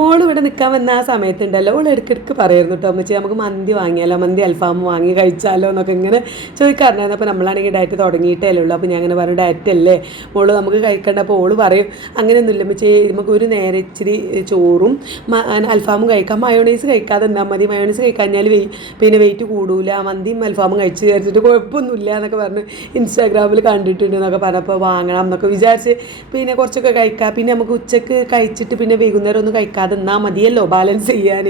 മോൾ ഇവിടെ നിൽക്കാൻ വന്ന ആ സമയത്തുണ്ടല്ലോ. ഓൾ ഇടയ്ക്കിടയ്ക്ക് പറയായിരുന്നു കേട്ടോ അമ്മച്ചി നമുക്ക് മന്തി വാങ്ങിയാലോ? മന്തി അൽഫാം വാങ്ങി കഴിച്ചാലോ? എന്നൊക്കെ ഇങ്ങനെ ചോദിക്കാറുണ്ടായിരുന്നു. അപ്പോൾ നമ്മളാണെങ്കിൽ ഡയറ്റ് തുടങ്ങിയിട്ടേ ഉള്ളൂ. അപ്പോൾ ഞാൻ അങ്ങനെ പറയും ഡയറ്റ് അല്ലേ? മോൾ നമുക്ക് കഴിക്കേണ്ട. അപ്പോൾ ഓൾ പറയും അങ്ങനെയൊന്നുമില്ല അമ്മച്ചി നമുക്ക് ഒരു നേരെ ഇച്ചിരി ചോറും അൽഫാമും കഴിക്കാം. മയോണൈസ് കഴിക്കാതെ എന്നാൽ മതി. മയോണൈസ് കഴിക്കാഞ്ഞാൽ വെയ് പിന്നെ വെയിറ്റ് കൂടൂല. മന്തിയും അൽഫാമും കഴിച്ച് കഴിച്ചിട്ട് കുഴപ്പമൊന്നുമില്ല എന്നൊക്കെ പറഞ്ഞ് ഇൻസ്റ്റാഗ്രാമിൽ കണ്ടിട്ടുണ്ട് എന്നൊക്കെ പറഞ്ഞപ്പോൾ വാങ്ങണം എന്നൊക്കെ വിചാരിച്ച് പിന്നെ കുറച്ചൊക്കെ കഴിക്കാം. പിന്നെ നമുക്ക് ഉച്ചയ്ക്ക് കഴിച്ചിട്ട് പിന്നെ വൈകുന്നേരം ഒന്നും കഴിക്കാതെ എന്നാൽ മതിയല്ലോ ബാലൻസ് ചെയ്യാൻ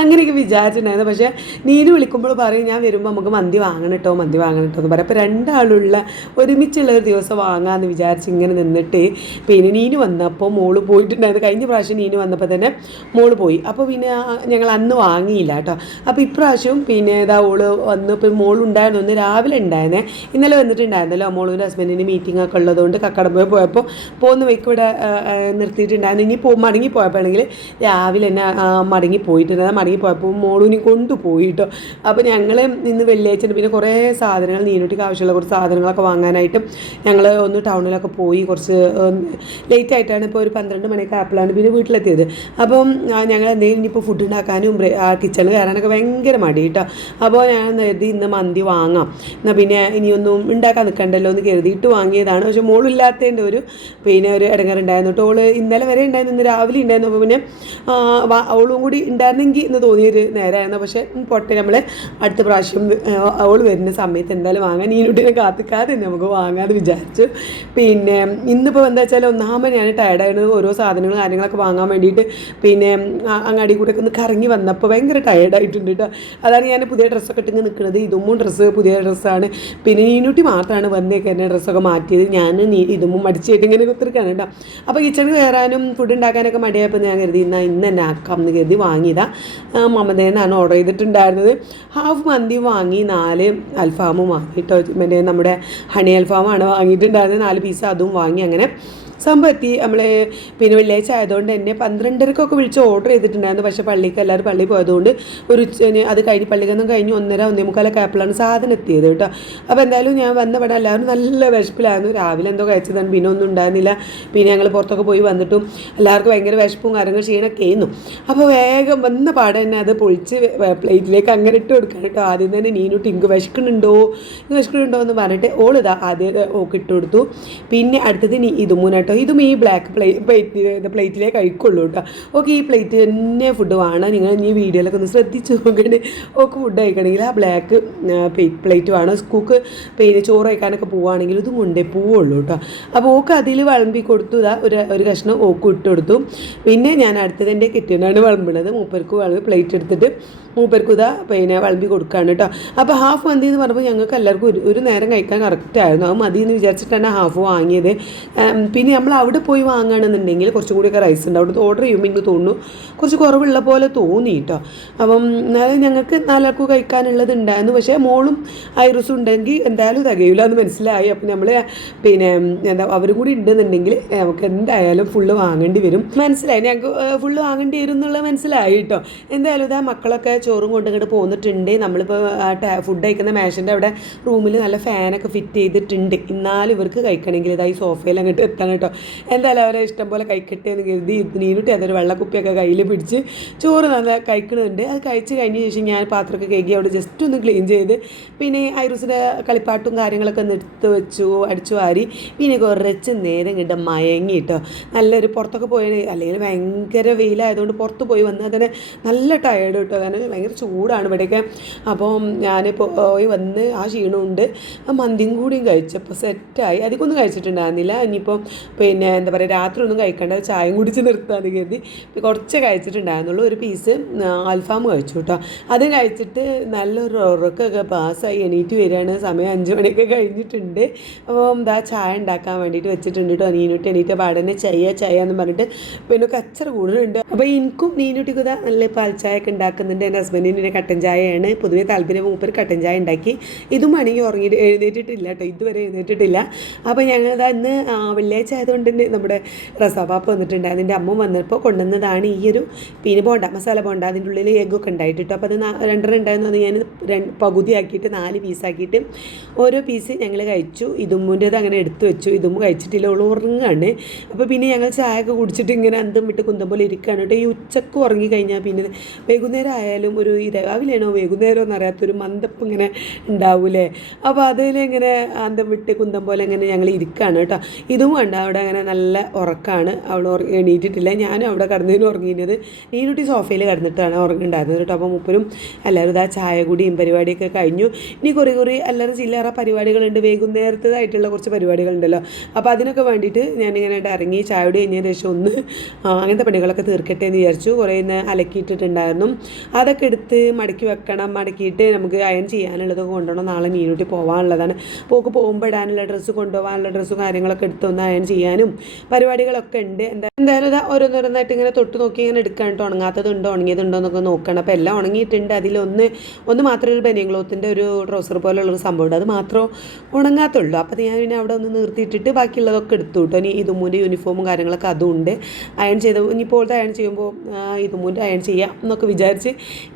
അങ്ങനെയൊക്കെ വിചാരിച്ചിട്ടുണ്ടായിരുന്നു. പക്ഷേ നീന് വിളിക്കുമ്പോൾ പറയും ഞാൻ വരുമ്പോൾ നമുക്ക് മന്തി വാങ്ങണം കേട്ടോ മന്തി വാങ്ങണം കേട്ടോ എന്ന് പറയും. അപ്പോൾ രണ്ടാളുള്ള ഒരുമിച്ചുള്ള ഒരു ദിവസം വാങ്ങാമെന്ന് വിചാരിച്ച് ഇങ്ങനെ നിന്നിട്ട് പിന്നെ നീന് വന്നപ്പോൾ മോൾ പോയിട്ടുണ്ടായിരുന്നു. കഴിഞ്ഞ പ്രാവശ്യം നീന് വന്നപ്പോൾ തന്നെ മോൾ പോയി. അപ്പോൾ പിന്നെ ഞങ്ങൾ അന്ന് വാങ്ങിയില്ല കേട്ടോ അപ്പോൾ ഇപ്രാവശ്യം പിന്നെ ഇതാ ഓൾ വന്ന് ഇപ്പോൾ മോളുണ്ടായിരുന്നു ഒന്ന് രാവിലെ ഉണ്ടായിരുന്നേ. ഇന്നലെ വന്നിട്ടുണ്ടായിരുന്നല്ലോ മോളും ഹസ്ബൻഡിന് മീറ്റിംഗ് ഒക്കെ ഉള്ളതുകൊണ്ട് കക്കടമ്പ് പോയപ്പോൾ പോകുന്ന വയ്ക്ക് നിർത്തിയിട്ടുണ്ടായിരുന്നു. ഇനി പോ മടങ്ങി പോയപ്പോഴാണെങ്കിൽ രാവിലെ തന്നെ മടങ്ങി പോയിട്ടുണ്ട് മടങ്ങി പോയപ്പോൾ മോളൂനി കൊണ്ടുപോയി കേട്ടോ അപ്പോൾ ഞങ്ങൾ ഇന്ന് വെള്ളിയാഴ്ച പിന്നെ കുറേ സാധനങ്ങൾ നീനൂട്ടിക്ക് ആവശ്യമുള്ള കുറച്ച് സാധനങ്ങളൊക്കെ വാങ്ങാനായിട്ട് ഞങ്ങൾ ഒന്ന് ടൗണിലൊക്കെ പോയി കുറച്ച് ലേറ്റ് ആയിട്ടാണ് ഇപ്പോൾ ഒരു പന്ത്രണ്ട് മണിയൊക്കെ ആപ്പിളാണ് പിന്നെ വീട്ടിലെത്തിയത്. അപ്പം ഞങ്ങൾ എന്തെങ്കിലും ഇനിയിപ്പോൾ ഫുഡ് ഉണ്ടാക്കാനും കിച്ചണിൽ കയറാനൊക്കെ ഭയങ്കര മടി കേട്ടോ അപ്പോൾ ഞാൻ കരുതി ഇന്ന് മന്തി വാങ്ങാം. എന്നാൽ പിന്നെ ഇനിയൊന്നും ഉണ്ടാക്കാൻ നിൽക്കണ്ടല്ലോ എന്ന് കരുതിയിട്ട് വാങ്ങിയതാണ്. പക്ഷേ മോളില്ലാത്തതിന്റെ ഒരു പിന്നെ ഒരു ഇടങ്ങറുണ്ടായിരുന്നു. കേട്ടോ ഓൾ ഇന്നലെ വരെ ഉണ്ടായിരുന്നു ഇന്ന് രാവിലെ ഉണ്ടായിരുന്നു. അപ്പോൾ പിന്നെ അവളും കൂടി ഉണ്ടായിരുന്നെങ്കിൽ എന്ന് തോന്നിയൊരു നേരമായിരുന്നു പക്ഷേ പൊട്ടെ നമ്മൾ അടുത്ത പ്രാവശ്യം അവൾ വരുന്ന സമയത്ത് എന്തായാലും വാങ്ങാൻ ഈ ഈനുട്ടിനെ കാത്തിക്കാതെ തന്നെ നമുക്ക് വാങ്ങാമെന്ന് വിചാരിച്ചു. പിന്നെ ഇന്നിപ്പോൾ എന്താ വെച്ചാൽ ഒന്നാമത് ഞാൻ ടയർഡായിരുന്നു ഓരോ സാധനങ്ങളും കാര്യങ്ങളൊക്കെ വാങ്ങാൻ വേണ്ടിയിട്ട് പിന്നെ അങ്ങാടി കൂടെ ഒന്ന് കറങ്ങി വന്നപ്പോൾ ഭയങ്കര ടയർഡായിട്ടുണ്ട് കേട്ടോ അതാണ് ഞാൻ പുതിയ ഡ്രസ്സൊക്കെ ഇട്ടിങ്ങനെ നിൽക്കുന്നത് ഇതുമ്മും ഡ്രസ്സ് പുതിയ ഡ്രസ്സാണ് പിന്നെ നീനുട്ടി മാത്രമാണ് വന്നേക്ക് എന്നെ ഡ്രസ്സൊക്കെ മാറ്റിയത്. ഞാൻ നീ ഇതുമ്മും മടിച്ചായിട്ട് ഇങ്ങനെ കുത്തിരിക്കാണ് കേട്ടോ അപ്പോൾ കിച്ചണിൽ കയറാനും ഫുഡ് ഉണ്ടാക്കാനൊക്കെ മടിയായപ്പോൾ ഞാൻ കരുതി എന്നാൽ ഇന്ന് തന്നെ ആക്കാം എന്ന് കരുതി വാങ്ങിയതാണ് മമതേന്നാണ് ഓർഡർ ചെയ്തിട്ടുണ്ടായിരുന്നത്. ഹാഫ് മന്തി വാങ്ങി നാല് അൽഫാമും വാങ്ങി മറ്റേ നമ്മുടെ ഹണി അൽഫാമാണ് വാങ്ങിയിട്ടുണ്ടായിരുന്നത്. നാല് പീസ് അതും വാങ്ങി അങ്ങനെ സംഭവം എത്തി നമ്മൾ പിന്നെ വെള്ളിയാഴ്ച ആയതുകൊണ്ട് തന്നെ പന്ത്രണ്ടരക്കൊക്കെ വിളിച്ച് ഓർഡർ ചെയ്തിട്ടുണ്ടായിരുന്നു. പക്ഷേ പള്ളിക്ക് എല്ലാവരും പള്ളി പോയതുകൊണ്ട് ഒരു അത് കഴിഞ്ഞ് പള്ളിക്കൊന്നും കഴിഞ്ഞ് ഒന്നര ഒന്നേ മുക്കാലൊക്കെ ആയപ്പോഴാണ് സാധനം എത്തിയത് കേട്ടോ. അപ്പോൾ എന്തായാലും ഞാൻ വന്ന ഇവിടെ എല്ലാവരും നല്ല വിശപ്പിലായിരുന്നു. രാവിലെ എന്തോ കഴിച്ചതാണ്. പിന്നെ ഒന്നും ഉണ്ടായിരുന്നില്ല. പിന്നെ ഞങ്ങൾ പുറത്തൊക്കെ പോയി വന്നിട്ടും എല്ലാവർക്കും ഭയങ്കര വിശപ്പും കാര്യങ്ങൾ ക്ഷീണമൊക്കെ ആയിരുന്നു. അപ്പോൾ വേഗം വന്ന പാടെ തന്നെ അത് പൊളിച്ച് പ്ലേറ്റിലേക്ക് അങ്ങനെ ഇട്ട് കൊടുക്കണം കേട്ടോ. ആദ്യം തന്നെ നീനോട്ട് ഇങ്ക് വിശക്കുന്നുണ്ടോ? വിശക്കുന്നുണ്ടോ? എന്ന് പറഞ്ഞിട്ട് ഓളിതാ ആദ്യം ഓക്ക് ഇട്ട് കൊടുത്തു. പിന്നെ അടുത്തത് നീ ഇതുമൂന്ന് കേട്ടോ. ഇതും ഈ ബ്ലാക്ക് പ്ലേറ്റ് പ്ലേറ്റ് പ്ലേറ്റിലേ കഴിക്കുള്ളൂ കേട്ടോ. ഓക്കെ ഈ പ്ലേറ്റ് തന്നെ ഫുഡ് വേണം. നിങ്ങൾ ഈ വീഡിയോയിലൊക്കെ ഒന്ന് ശ്രദ്ധിച്ച് നോക്കണേ. ഓക്കെ ഫുഡ് കഴിക്കണമെങ്കിൽ ആ ബ്ലാക്ക് പ്ലേറ്റ് വേണം. കുക്ക് പിന്നെ ചോറ് കഴിക്കാനൊക്കെ പോവുകയാണെങ്കിൽ ഇതും കൊണ്ടേ പോവുള്ളൂ കേട്ടോ. അപ്പോൾ ഓക്ക് അതിൽ വിളമ്പി കൊടുത്തു. ഇതാ ഒരു ഒരു കഷ്ണം ഓക്ക് ഇട്ട് കൊടുത്തു. പിന്നെ ഞാൻ അടുത്തത് എന്റെ കിറ്റിനാണ് വിളമ്പുന്നത് മൂപ്പർക്ക് വിളമ്പി പ്ലേറ്റ് എടുത്തിട്ട് മൂപ്പർക്ക് ഇതാ പിന്നെ വിളമ്പി കൊടുക്കുകയാണ് കേട്ടോ. അപ്പോൾ ഹാഫ് മന്തി എന്ന് പറഞ്ഞപ്പോൾ ഞങ്ങൾക്ക് എല്ലാവർക്കും ഒരു ഒരു നേരം കഴിക്കാൻ കറക്റ്റായിരുന്നു അത് മതി എന്ന് വിചാരിച്ചിട്ടാണ് ഹാഫ് വാങ്ങിയത്. പിന്നെ നമ്മൾ അവിടെ പോയി വാങ്ങുകയാണെന്നുണ്ടെങ്കിൽ കുറച്ചും കൂടിയൊക്കെ റൈസ് ഉണ്ട്. അവിടുത്തെ ഓർഡർ ചെയ്യുമ്പോൾ എനിക്ക് തോന്നുന്നു കുറച്ച് കുറവുള്ള പോലെ തോന്നി കേട്ടോ. അപ്പം എന്നാലും ഞങ്ങൾക്ക് നാലാൾക്കും കഴിക്കാനുള്ളത് ഉണ്ടായിരുന്നു. പക്ഷേ മോളും ഐറിസും ഉണ്ടെങ്കിൽ എന്തായാലും തികയില്ല എന്ന് മനസ്സിലായി. അപ്പം നമ്മൾ പിന്നെ എന്താ അവരും കൂടി ഉണ്ടെന്നുണ്ടെങ്കിൽ നമുക്ക് എന്തായാലും ഫുള്ള് വാങ്ങേണ്ടി വരും. മനസ്സിലായി? ഞങ്ങൾക്ക് ഫുള്ള് വാങ്ങേണ്ടി വരും എന്നുള്ളത് മനസ്സിലായി കേട്ടോ. എന്തായാലും ഇതാ മക്കളൊക്കെ ചോറും കൊണ്ട് ഇങ്ങോട്ട് പോന്നിട്ടുണ്ട് നമ്മളിപ്പോൾ ഫുഡ് കഴിക്കുന്ന മേശന്റെ അവിടെ റൂമിൽ നല്ല ഫാനൊക്കെ ഫിറ്റ് ചെയ്തിട്ടുണ്ട്. എന്നാലും ഇവർക്ക് കഴിക്കണമെങ്കിൽ ഇതാ ഈ സോഫയിൽ അങ്ങോട്ട് എത്തണം കേട്ടോ. എന്തായാലും അവരെ ഇഷ്ടം പോലെ കഴിക്കട്ടെ എന്ന് കരുതി നീനുട്ടി അതൊരു വെള്ളക്കുപ്പിയൊക്കെ കയ്യിൽ പിടിച്ച് ചോറ് നല്ല കഴിക്കുന്നുണ്ട് അത് കഴിച്ച് കഴിഞ്ഞ ശേഷം ഞാൻ പാത്രമൊക്കെ കഴുകി അവിടെ ജസ്റ്റ് ഒന്ന് ക്ലീൻ ചെയ്ത് പിന്നെ ഐറൂസിന്റെ കളിപ്പാട്ടും കാര്യങ്ങളൊക്കെ എടുത്ത് വെച്ചു അടിച്ചു വാരി. പിന്നെ കുറച്ച് നേരം കിട്ടും മയങ്ങി കേട്ടോ. നല്ലൊരു പുറത്തൊക്കെ പോയി അല്ലെങ്കിൽ ഭയങ്കര വെയിലായതുകൊണ്ട് പുറത്ത് പോയി വന്നാൽ തന്നെ നല്ല ടയേർഡ് കേട്ടോ. കാരണം ഭയങ്കര ചൂടാണ് ഇവിടെയൊക്കെ. അപ്പോൾ ഞാൻ പോയി വന്ന് ആ ക്ഷീണമുണ്ട്. ആ മന്തിയും കൂടിയും കഴിച്ചപ്പോൾ സെറ്റായി. അധികമൊന്നും കഴിച്ചിട്ടുണ്ടായിരുന്നില്ല. ഇനിയിപ്പം പിന്നെ എന്താ പറയുക രാത്രി ഒന്നും കഴിക്കേണ്ട. ചായയും കുടിച്ച് നിർത്താമെന്ന് കരുതി. കുറച്ച് കഴിച്ചിട്ടുണ്ടായിരുന്നുള്ളൂ. ഒരു പീസ് അൽഫാം കഴിച്ചു കേട്ടോ. അത് കഴിച്ചിട്ട് നല്ലൊരു ഉറക്കമൊക്കെ പാസ്സായി എണീറ്റ് വരികയാണ്. സമയം അഞ്ച് മണിയൊക്കെ കഴിഞ്ഞിട്ടുണ്ട്. അപ്പോൾ എന്താ ചായ ഉണ്ടാക്കാൻ വേണ്ടിയിട്ട് വെച്ചിട്ടുണ്ട് കേട്ടോ നീനുട്ടി. എണീറ്റ് പാടനെ ചായ ചായ എന്ന് പറഞ്ഞിട്ട്. പിന്നെ കച്ചറ കൂടുതലുണ്ട്. അപ്പോൾ എനിക്കും നീനുട്ടിക്ക് ഇതാ നല്ല പാൽ ചായ ഒക്കെ ഉണ്ടാക്കുന്നുണ്ട്. എന്റെ ഹസ്ബൻഡിന് കട്ടൻ ചായയാണ്. പൊതുവേ താല്പര്യം മൂപ്പർ കട്ടൻ ചായ ഉണ്ടാക്കി. ഇതും ആണെങ്കിൽ ഉറങ്ങി എഴുന്നേറ്റിട്ടില്ല കേട്ടോ. ഇതുവരെ എഴുന്നേറ്റിട്ടില്ല. അപ്പോൾ ഇന്ന് ആ, വെള്ളിയാഴ്ച ആയതുകൊണ്ട് തന്നെ നമ്മുടെ റസാപ്പാപ്പ് വന്നിട്ടുണ്ടായിരുന്നു. എന്റെ അമ്മ വന്നപ്പോൾ കൊണ്ടുവന്നതാണ് ഈ ഒരു പിന്നെ ബോണ്ട മസാല ബോണ്ട. അതിന്റെ ഉള്ളിൽ എഗ്ഗൊക്കെ ഉണ്ടായിട്ട് കേട്ടോ. അപ്പോൾ അത് രണ്ടര ഉണ്ടായിരുന്നു. അത് ഞാൻ രണ്ട് പകുതിയാക്കിയിട്ട് നാല് പീസാക്കിയിട്ട് ഓരോ പീസ് ഞങ്ങൾ കഴിച്ചു. ഇതുമ്മുന്റേത് അങ്ങനെ എടുത്തു വെച്ചു. ഇതും കഴിച്ചിട്ടില്ല. ഉള്ളു ഉറങ്ങാണ്. അപ്പോൾ പിന്നെ ഞങ്ങൾ ചായ ഒക്കെ കുടിച്ചിട്ട് ഇങ്ങനെ അന്തം വിട്ട് കുന്തം പോലെ ഇരിക്കുകയാണ് കേട്ടോ. ഈ ഉച്ചയ്ക്ക് ഉറങ്ങി കഴിഞ്ഞാൽ പിന്നെ വൈകുന്നേരം ആയാലും ഒരു ഈ രാവിലെയാണോ വൈകുന്നേരം എന്നറിയാത്തൊരു മന്ദപ്പ് ഇങ്ങനെ ഉണ്ടാവൂലേ? അപ്പോൾ അതിലിങ്ങനെ അന്തം വിട്ട് കുന്തം പോലെ ഇങ്ങനെ ഞങ്ങൾ ഇരിക്കുകയാണ് കേട്ടോ. ഇതും കണ്ട? അവിടെ അങ്ങനെ നല്ല ഉറക്കമാണ് ഉറ- എണീറ്റിട്ടില്ല. ഞാനും അവിടെ കടന്നതിന് ഉറങ്ങിയിരുന്നത് നീനുട്ടി സോഫയിൽ കിടന്നിട്ടാണ് ഉറങ്ങിണ്ടായിരുന്നത് കേട്ടോ. അപ്പോൾ മുപ്പരും എല്ലാവരും ഇതാ ചായ കുടിയും പരിപാടിയൊക്കെ കഴിഞ്ഞു. ഇനി കുറേ കുറേ എല്ലാവരും ചില്ലറ പരിപാടികളുണ്ട്. വൈകുന്നേരത്തേതായിട്ടുള്ള കുറച്ച് പരിപാടികളുണ്ടല്ലോ. അപ്പോൾ അതിനൊക്കെ വേണ്ടിയിട്ട് ഞാനിങ്ങനെ ഇറങ്ങി ചായ കുടി കഴിഞ്ഞതിന് ശേഷം ഒന്ന് അങ്ങനത്തെ പണികളൊക്കെ തീർക്കട്ടെ എന്ന് വിചാരിച്ചു. കുറേ ഇന്ന് അലക്കിയിട്ടിട്ടുണ്ടായിരുന്നു. അതൊക്കെ എടുത്ത് മടക്കി വെക്കണം. മടക്കിയിട്ട് നമുക്ക് അയൺ ചെയ്യാനുള്ളതൊക്കെ കൊണ്ടുപോകണം നാളെ മീനൂട്ടി പോകാനുള്ളതാണ് പോക്ക് പോകുമ്പോൾ ഇടാനുള്ള ഡ്രസ്സ് കൊണ്ടുപോകാനുള്ള ഡ്രസ്സും കാര്യങ്ങളൊക്കെ എടുത്ത് ഒന്ന് അയൺ ചെയ്യാനും പരിപാടികളൊക്കെ ഉണ്ട്. എന്താ എന്തായാലും ഓരോന്നോരോന്നായിട്ട് ഇങ്ങനെ തൊട്ട് നോക്കി ഇങ്ങനെ എടുക്കാൻ കേട്ടോ ഉണങ്ങാത്തതുണ്ടോ ഉണങ്ങിയതുണ്ടോ എന്നൊക്കെ നോക്കണം. അപ്പോൾ എല്ലാം ഉണങ്ങിയിട്ടുണ്ട്. അതിലൊന്ന് ഒന്ന് മാത്രമേ ഒരു ബനിയൻ ക്ലോത്തിന്റെ ഒരു ട്രൗസർ പോലുള്ളൊരു സംഭവമുണ്ട് അത് മാത്രമേ ഉണങ്ങാത്തുള്ളൂ. അപ്പോൾ ഞാൻ പിന്നെ അവിടെ ഒന്ന് നിർത്തിയിട്ടിട്ട് ബാക്കിയുള്ളതൊക്കെ എടുത്തു കേട്ടോ. ഇനി ഇതുമൂന്റെ യൂണിഫോമും കാര്യങ്ങളൊക്കെ അതും ഉണ്ട്. അയൺ ചെയ്ത് ഇനിയിപ്പോഴത്തെ അയൺ ചെയ്യുമ്പോൾ ഇതുമൂന്റെ അയൺ ചെയ്യാം എന്നൊക്കെ വിചാരിച്ച്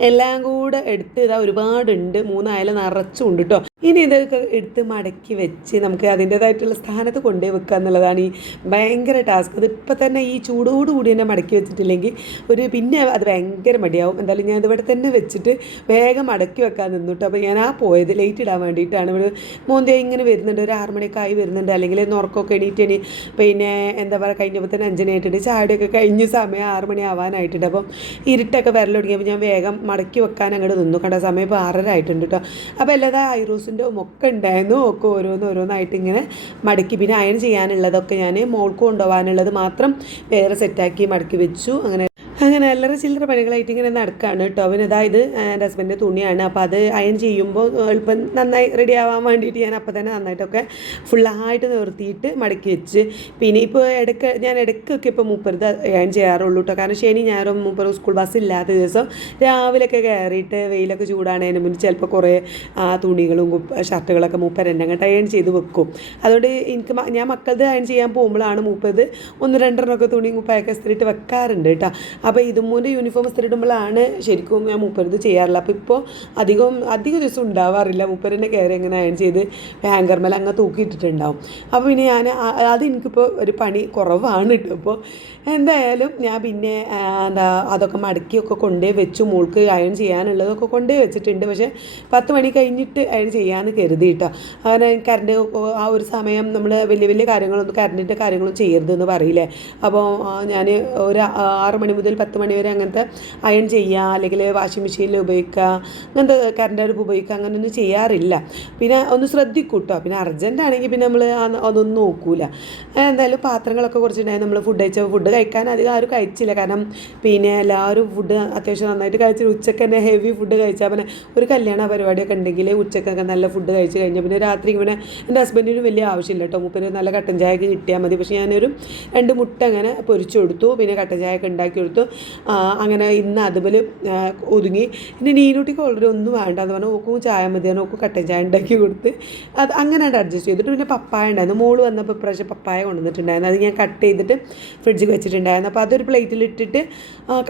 എല്ലാം കൂടെ എടുത്ത് ഇതാ ഒരുപാടുണ്ട്. മൂന്നായാലും നിറച്ചുണ്ട് കേട്ടോ ഇനി ഇതൊക്കെ എടുത്ത് മടക്കി വെച്ച് നമുക്ക് അതിന്റേതായിട്ടുള്ള സ്ഥാനത്ത് കൊണ്ടുപോയി വെക്കുക എന്നുള്ളതാണ് ഈ ഭയങ്കര ടാസ്ക്. അത് ഇപ്പം തന്നെ ഈ ചൂടോടുകൂടി തന്നെ മടക്കി വെച്ചിട്ടില്ലെങ്കിൽ ഒരു പിന്നെ അത് ഭയങ്കര മടിയാവും. എന്തായാലും ഞാൻ ഇതിവിടെ തന്നെ വെച്ചിട്ട് വേഗം മടക്കി വെക്കാൻ നിന്നു കേട്ടോ അപ്പോൾ ഞാൻ ആ പോയത് ലേറ്റ് ഇടാൻ വേണ്ടിയിട്ടാണ്. ഇവിടെ മൂന്നേ ഇങ്ങനെ വരുന്നുണ്ട്. ഒരു ആറ് മണിയൊക്കെ ആയി വരുന്നുണ്ട്. അല്ലെങ്കിൽ ഉറക്കമൊക്കെ എണീറ്റ് എണീ പിന്നെ എന്താ പറയുക കഴിഞ്ഞപ്പോൾ തന്നെ അഞ്ചനായിട്ടുണ്ട് ചാടിയൊക്കെ കഴിഞ്ഞ സമയം ആറ് മണി ആവാനായിട്ടുണ്ട്. അപ്പം ഇരുട്ടൊക്കെ വരൽ തുടങ്ങിയപ്പോൾ ഞാൻ വേഗം മടക്കി വെക്കാൻ അങ്ങോട്ട് നിന്നു. കണ്ട? സമയം ഇപ്പോൾ ആറര ആയിട്ടുണ്ട് കേട്ടോ അപ്പോൾ അല്ലാതെ ഐറൂസിന്റെ ഒക്കെ ഉണ്ടായിരുന്നു. ഒക്കെ ഓരോന്ന് ഓരോന്നായിട്ട് ഇങ്ങനെ മടക്കി. പിന്നെ അയൺ ചെയ്യാനുള്ളതൊക്കെ ഞാൻ മോൾക്ക് കൊണ്ടുപോകാനുള്ളത് മാത്രം വേറെ സെറ്റാക്കി മടക്കി വെച്ചു. അങ്ങനെ അങ്ങനെ അല്ലറ ചില്ലറ പണികളായിട്ട് ഇങ്ങനെ നടക്കുകയാണ് കേട്ടോ. അവന് അതായത് എന്റെ ഹസ്ബൻഡിന്റെ തുണിയാണ്. അപ്പോൾ അത് അയൺ ചെയ്യുമ്പോൾ എളുപ്പം നന്നായി റെഡി ആവാൻ വേണ്ടിയിട്ട് ഞാൻ അപ്പോൾ തന്നെ നന്നായിട്ടൊക്കെ ഫുള്ളായിട്ട് നിർത്തിയിട്ട് മടക്കി വെച്ച്. പിന്നെ ഇപ്പോൾ ഇടയ്ക്ക് ഞാൻ ഇടയ്ക്കൊക്കെ ഇപ്പോൾ മൂപ്പരുത് അയൺ ചെയ്യാറുള്ളൂ കേട്ടോ. കാരണം ശനി ഞായറും മൂപ്പർ സ്കൂൾ ബസ് ഇല്ലാത്ത ദിവസം രാവിലെയൊക്കെ കയറിയിട്ട് വെയിലൊക്കെ ചൂടാണതിന് മുന്നേ ചിലപ്പോൾ കുറേ ആ, തുണികളും ഷർട്ടുകളൊക്കെ മൂപ്പർ എന്നെ അങ്ങോട്ട് അയൺ ചെയ്ത് വെക്കും. അതുകൊണ്ട് എനിക്ക് ഞാൻ മക്കളത് അയൺ ചെയ്യാൻ പോകുമ്പോഴാണ് മൂപ്പത് ഒന്ന് രണ്ടെണ്ണമൊക്കെ തുണി മൂപ്പയൊക്കെ സ്ഥിരമായിട്ട് വെക്കാറുണ്ട് കേട്ടോ. അപ്പോൾ ഇതുമൂന്റെ യൂണിഫോം ഇസ്തിരിടുമ്പോഴാണ് ശരിക്കും ഞാൻ മൂപ്പരത് ചെയ്യാറില്ല. അപ്പോൾ ഇപ്പോൾ അധികം അധിക ദിവസം ഉണ്ടാവാറില്ല. മൂപ്പരന്റെ കയറി എങ്ങനെ അയൺ ചെയ്ത് ഹാങ്കർമേൽ അങ്ങ് തൂക്കിയിട്ടിട്ടുണ്ടാവും അപ്പോൾ പിന്നെ ഞാൻ അത് എനിക്കിപ്പോൾ ഒരു പണി കുറവാണ് കേട്ടോ ഇപ്പോൾ എന്തായാലും ഞാൻ പിന്നെ എന്താ അതൊക്കെ മടക്കിയൊക്കെ കൊണ്ടേ വെച്ചു. മോൾക്ക് അയൺ ചെയ്യാനുള്ളതൊക്കെ കൊണ്ടേ വെച്ചിട്ടുണ്ട്. പക്ഷേ പത്ത് മണി കഴിഞ്ഞിട്ട് അയൺ ചെയ്യാമെന്ന് കരുതിയിട്ടോ അങ്ങനെ കറണ്ട് ആ ഒരു സമയം നമ്മൾ വലിയ വലിയ കാര്യങ്ങളൊന്നും കറണ്ടിന്റെ കാര്യങ്ങളൊന്നും ചെയ്യരുതെന്ന് പറയില്ലേ? അപ്പോൾ ഞാൻ ഒരു ആറ് മണി മുതൽ പത്ത് മണിവരെ അങ്ങനത്തെ അയൺ ചെയ്യുക അല്ലെങ്കിൽ വാഷിംഗ് മെഷീനിൽ ഉപയോഗിക്കുക അങ്ങനത്തെ കറണ്ട് അടുപ്പ് ഉപയോഗിക്കുക അങ്ങനെയൊന്നും ചെയ്യാറില്ല. പിന്നെ ഒന്ന് ശ്രദ്ധിക്കൂട്ടോ പിന്നെ അർജന്റ് ആണെങ്കിൽ പിന്നെ നമ്മൾ അതൊന്നും നോക്കൂല. എന്തായാലും പാത്രങ്ങളൊക്കെ കുറച്ചുണ്ടായി നമ്മൾ ഫുഡ് കഴിച്ച ഫുഡ് കഴിക്കാൻ അധികം ആരും കഴിച്ചില്ല. കാരണം പിന്നെ എല്ലാവരും ഫുഡ് അത്യാവശ്യം നന്നായിട്ട് കഴിച്ചു ഉച്ചയ്ക്ക് തന്നെ ഹെവി ഫുഡ് കഴിച്ചാൽ പിന്നെ ഒരു കല്യാണ പരിപാടിയൊക്കെ ഉണ്ടെങ്കിൽ ഉച്ചക്കൊക്കെ നല്ല ഫുഡ് കഴിച്ച് കഴിഞ്ഞാൽ പിന്നെ രാത്രി പിന്നെ എന്റെ ഹസ്ബൻഡിന് വലിയ ആവശ്യമില്ല കേട്ടോ മൂപ്പര് നല്ല കട്ടൻ ചായ ഒക്കെ കിട്ടിയാൽ മതി. പക്ഷേ ഞാനൊരു രണ്ട് മുട്ട അങ്ങനെ പൊരിച്ചു കൊടുത്തു. പിന്നെ കട്ടൻ ചായ ഒക്കെ ഉണ്ടാക്കി കൊടുത്തു. അങ്ങനെ ഇന്ന് അതുപോലെ ഒതുങ്ങി. പിന്നെ നീനൂട്ടിക്ക് ഓൾറെഡി ഒന്നും വേണ്ട. എന്ന് പറഞ്ഞാൽ ഓക്കും ചായ മതിയാണ് ഓക്കും കട്ടൻ ചായ ഉണ്ടാക്കി കൊടുത്ത്. അത് അങ്ങനെ അഡ്ജസ്റ്റ് ചെയ്തിട്ട് പിന്നെ പപ്പായ ഉണ്ടായിരുന്നു. മോൾ വന്നപ്പോൾ ഇപ്രാവശ്യം പപ്പായ കൊണ്ടുവന്നിട്ടുണ്ടായിരുന്നു. അത് ഞാൻ കട്ട് ചെയ്തിട്ട് ഫ്രിഡ്ജിൽ വെച്ചിട്ടുണ്ടായിരുന്നു. അപ്പോൾ അതൊരു പ്ലേറ്റിൽ ഇട്ടിട്ട്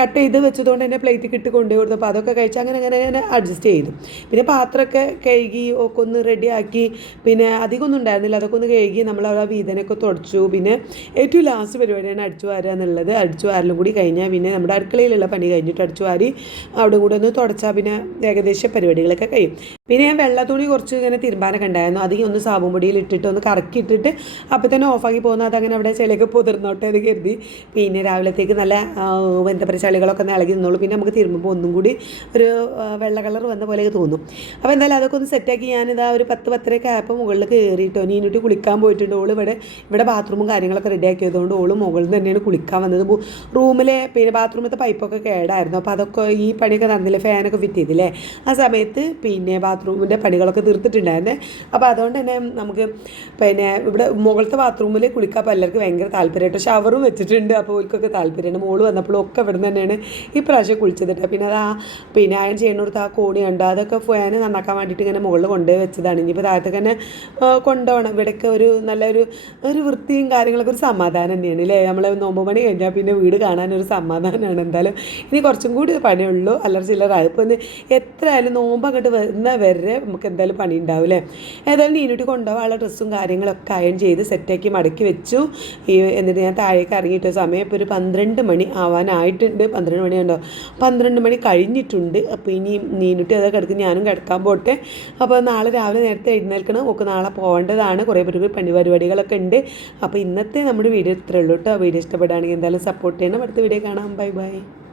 കട്ട് ചെയ്ത് വെച്ചതുകൊണ്ട് തന്നെ പ്ലേറ്റിൽ ഇട്ട് കൊടുത്തു. അപ്പോൾ അതൊക്കെ കഴിച്ച് അങ്ങനെ അങ്ങനെ അങ്ങനെ അഡ്ജസ്റ്റ് ചെയ്തു. പിന്നെ പാത്രമൊക്കെ കഴുകി ഒക്കെ ഒന്ന് റെഡിയാക്കി പിന്നെ അധികമൊന്നും ഉണ്ടായിരുന്നില്ല. അതൊക്കെ ഒന്ന് കഴുകി നമ്മൾ ആ വീതനൊക്കെ തുടച്ചു. പിന്നെ ഏറ്റവും ലാസ്റ്റ് പരിപാടിയാണ് അടിച്ചു വാരുക എന്നുള്ളത്. അടിച്ചു വാരലും കൂടി കഴിഞ്ഞാൽ പിന്നെ നമ്മുടെ അടുക്കളയിലുള്ള പണി കഴിഞ്ഞിട്ട് അടിച്ചു വാരി അവിടെ കൂടെ ഒന്ന് തുടച്ചാൽ പിന്നെ ഏകദേശം പരിപാടികളൊക്കെ കഴിയും. പിന്നെ ഞാൻ വെള്ള തുണി കുറച്ച് ഇങ്ങനെ തിരുമ്പാനൊക്കെ ഉണ്ടായിരുന്നു. അധികം ഒന്ന് സാബും മുടിയിൽ ഇട്ടിട്ട് ഒന്ന് കറക്കി ഇട്ടിട്ട് അപ്പോൾ തന്നെ ഓഫാക്കി പോകുന്ന അതങ്ങനെ അവിടെ ചെളിയൊക്കെ പൊതിർന്നോട്ടെ എന്ന് കരുതി. പിന്നെ രാവിലത്തേക്ക് നല്ല ആ, എന്താ പറയുക ചെളികളൊക്കെ ഒന്ന് ഇളകി നിന്നുള്ളൂ പിന്നെ നമുക്ക് തിരുമ്പുമ്പോൾ ഒന്നും കൂടി ഒരു വെള്ള കളർ വന്ന പോലെ തോന്നും. അപ്പോൾ എന്തായാലും അതൊക്കെ ഒന്ന് സെറ്റാക്കി ഞാനിതാ ഒരു പത്ത് പത്തരയൊക്കെ ആയപ്പോൾ മുകളിൽ കയറിയിട്ടോ നീനുട്ടി കുളിക്കാൻ പോയിട്ടുണ്ട്. ഓൾ ഇവിടെ ഇവിടെ ബാത്റൂമും കാര്യങ്ങളൊക്കെ റെഡി ആക്കിയതുകൊണ്ട് ഓൾ മുകളിൽ തന്നെയാണ് കുളിക്കാൻ വന്നത്. റൂമിലെ പിന്നെ ബാത്റൂമിലത്തെ പൈപ്പൊക്കെ കേടായിരുന്നു. അപ്പോൾ അതൊക്കെ ഈ പണിയൊക്കെ നടന്നില്ലേ? ഫാനൊക്കെ ഫിറ്റ് ചെയ്തില്ലേ? ആ സമയത്ത് പിന്നെ ബാത്റൂമിന്റെ പണികളൊക്കെ തീർത്തിട്ടുണ്ടായിരുന്നേ അപ്പോൾ അതുകൊണ്ട് തന്നെ നമുക്ക് പിന്നെ ഇവിടെ മുകളിലത്തെ ബാത്റൂമിൽ കുളിക്കാൻ എല്ലാവർക്കും ഭയങ്കര താല്പര്യമായിട്ട് ഷവറും വെച്ചിട്ടുണ്ട്. അപ്പോൾ ഓർക്കൊക്കെ താല്പര്യമാണ്. മോൾ വന്നപ്പോഴും ഒക്കെ ഇവിടെ നിന്ന് തന്നെയാണ് പ്രാവശ്യം കുളിച്ചതിട്ട് പിന്നെ അത് ആ പിന്നെ അയൺ ചെയ്യുന്നിടത്ത് ആ കോണി ഉണ്ട് അതൊക്കെ ഫാൻ നന്നാക്കാൻ വേണ്ടിയിട്ട് ഇങ്ങനെ മുകളിൽ കൊണ്ടുപോയി വെച്ചതാണ്. ഇനിയിപ്പോൾ താഴത്തേക്ക് തന്നെ കൊണ്ടുപോകണം. ഇവിടെയൊക്കെ ഒരു നല്ലൊരു ഒരു വൃത്തിയും കാര്യങ്ങളൊക്കെ ഒരു സമാധാനം തന്നെയാണ് അല്ലേ? നമ്മൾ നോമ്പ് പണി കഴിഞ്ഞാൽ പിന്നെ വീട് കാണാനൊരു സമാധാനമാണ് എന്തായാലും. ഇനി കുറച്ചും കൂടി പണിയുള്ളൂ. അല്ലറ ചില്ലറ. അതിപ്പോൾ ഒന്ന് എത്ര ആയാലും നോമ്പ് അങ്ങോട്ട് വരുന്ന വരെ നമുക്ക് എന്തായാലും പണി ഉണ്ടാവും അല്ലേ ഏതായാലും നീനുട്ടി കൊണ്ടുപോകാനുള്ള ഡ്രസ്സും കാര്യങ്ങളൊക്കെ അയൺ ചെയ്ത് സെറ്റാക്കി മടക്കി വെച്ചു. ഈ എന്നിട്ട് ഞാൻ താഴേക്ക് ഇറങ്ങിയിട്ട് സമയം ഇപ്പോൾ ഒരു പന്ത്രണ്ട് മണി ആവാനായിട്ടുണ്ട്. പന്ത്രണ്ട് മണിയുണ്ടോ പന്ത്രണ്ട് മണി കഴിഞ്ഞിട്ടുണ്ട്. അപ്പോൾ ഇനി നീനുട്ടി അതൊക്കെ കിടക്കും? ഞാനും കിടക്കാൻ പോട്ടെ. അപ്പോൾ നാളെ രാവിലെ നേരത്തെ എഴുന്നേൽക്കണം. ഒക്കെ നാളെ പോകേണ്ടതാണ്. കുറേ പേർക്ക് പണി പരിപാടികളൊക്കെ ഉണ്ട്. അപ്പോൾ ഇന്നത്തെ നമ്മുടെ വീഡിയോ ഇത്രയേ ഉള്ളൂ കേട്ടോ. വീഡിയോ ഇഷ്ടപ്പെടുകയാണെങ്കിൽ എന്തായാലും സപ്പോർട്ട് ചെയ്യണം. അടുത്ത വീഡിയോ കാണാം. Bye bye